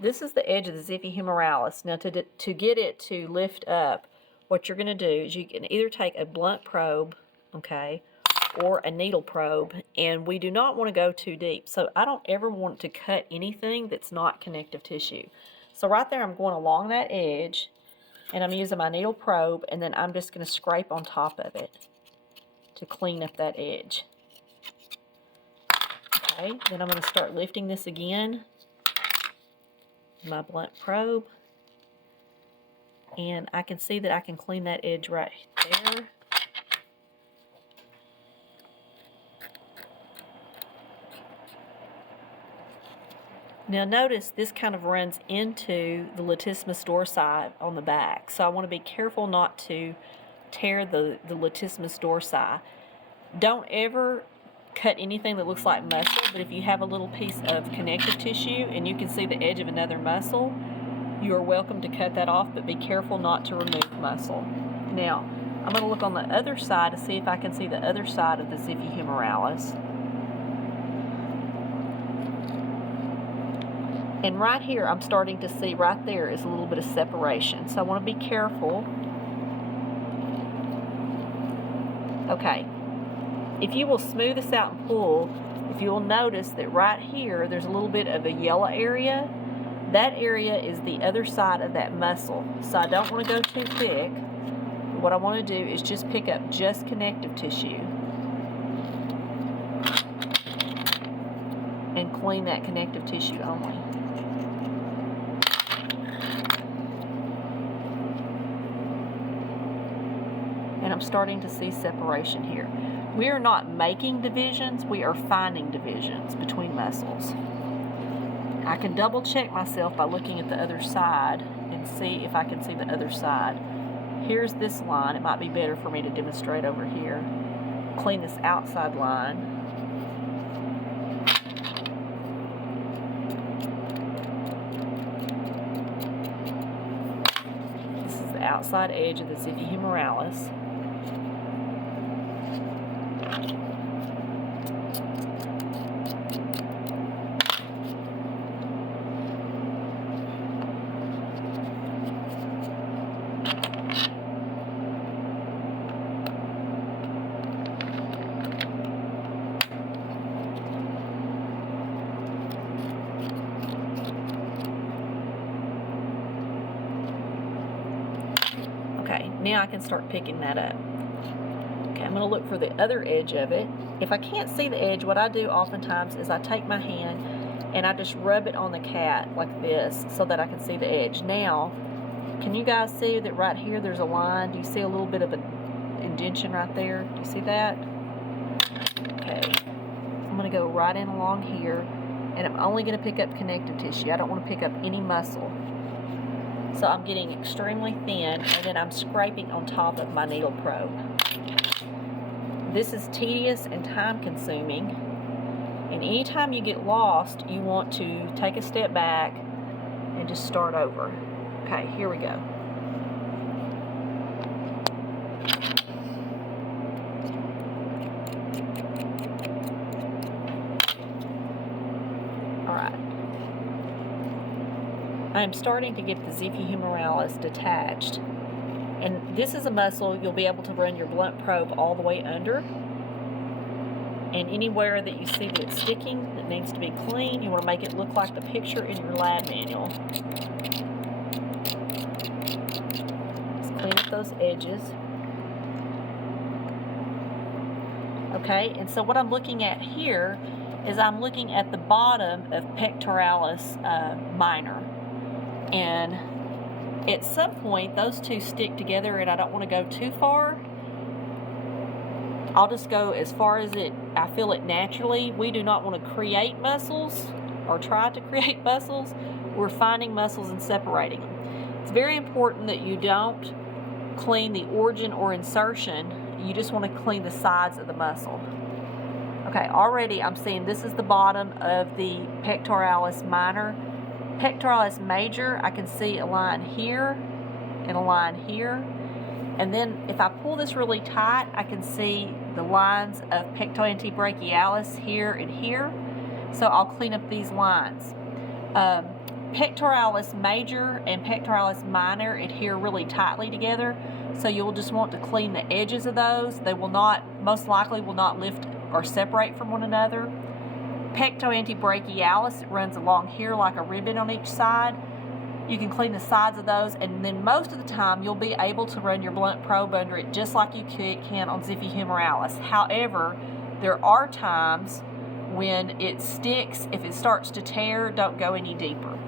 this is the edge of the Ziffy humoralis. Now to get it to lift up, what you're going to do is you can either take a blunt probe, okay, or a needle probe, and we do not want to go too deep. So I don't ever want to cut anything that's not connective tissue. So right there I'm going along that edge, and I'm using my needle probe, and then I'm just going to scrape on top of it to clean up that edge. Okay, then I'm going to start lifting this again, my blunt probe, and I can see that I can clean that edge right there. Now notice this kind of runs into the latissimus dorsi on the back, so I want to be careful not to tear the latissimus dorsi. Don't ever cut anything that looks like muscle, but if you have a little piece of connective tissue and you can see the edge of another muscle, you are welcome to cut that off, but be careful not to remove muscle. Now, I'm going to look on the other side to see if I can see the other side of the Ziffy humoralis. And right here, I'm starting to see right there is a little bit of separation. So I want to be careful. Okay. If you will smooth this out and pull, if you will notice that right here, there's a little bit of a yellow area. That area is the other side of that muscle. So I don't want to go too thick. What I want to do is just pick up just connective tissue and clean that connective tissue only. And I'm starting to see separation here. We are not making divisions, we are finding divisions between muscles. I can double check myself by looking at the other side and see if I can see the other side. Here's this line. It might be better for me to demonstrate over here. Clean this outside line. This is the outside edge of the Ziffy humoralis. Okay, now I can start picking that up. Okay, I'm going to look for the other edge of it. If I can't see the edge, what I do oftentimes is I take my hand and I just rub it on the cat like this so that I can see the edge. Now, can you guys see that right here there's a line? Do you see a little bit of an indentation right there? Do you see that? Okay, I'm going to go right in along here, and I'm only going to pick up connective tissue. I don't want to pick up any muscle. So I'm getting extremely thin, and then I'm scraping on top of my needle probe. This is tedious and time consuming, and anytime you get lost, you want to take a step back and just start over. Okay, here we go. All right. I am starting to get the Ziffy humoralis detached. And this is a muscle you'll be able to run your blunt probe all the way under. And anywhere that you see that it's sticking, that needs to be clean, you want to make it look like the picture in your lab manual. Just clean up those edges. Okay, and so what I'm looking at here is I'm looking at the bottom of pectoralis minor. And at some point, those two stick together, and I don't want to go too far. I'll just go as far as I feel it naturally. We do not want to create muscles or try to create muscles. We're finding muscles and separating them. It's very important that you don't clean the origin or insertion. You just want to clean the sides of the muscle. Okay, already I'm seeing this is the bottom of the pectoralis minor. Pectoralis major, I can see a line here and a line here. And then if I pull this really tight, I can see the lines of pectoral antebrachialis here and here. So I'll clean up these lines. Pectoralis major and pectoralis minor adhere really tightly together, so you'll just want to clean the edges of those. They will not, most likely will not lift or separate from one another. Pecto antebrachialis, it runs along here like a ribbon on each side. You can clean the sides of those, and then most of the time you'll be able to run your blunt probe under it just like you can on Ziphiohumoralis. However, there are times when it sticks. If it starts to tear, don't go any deeper.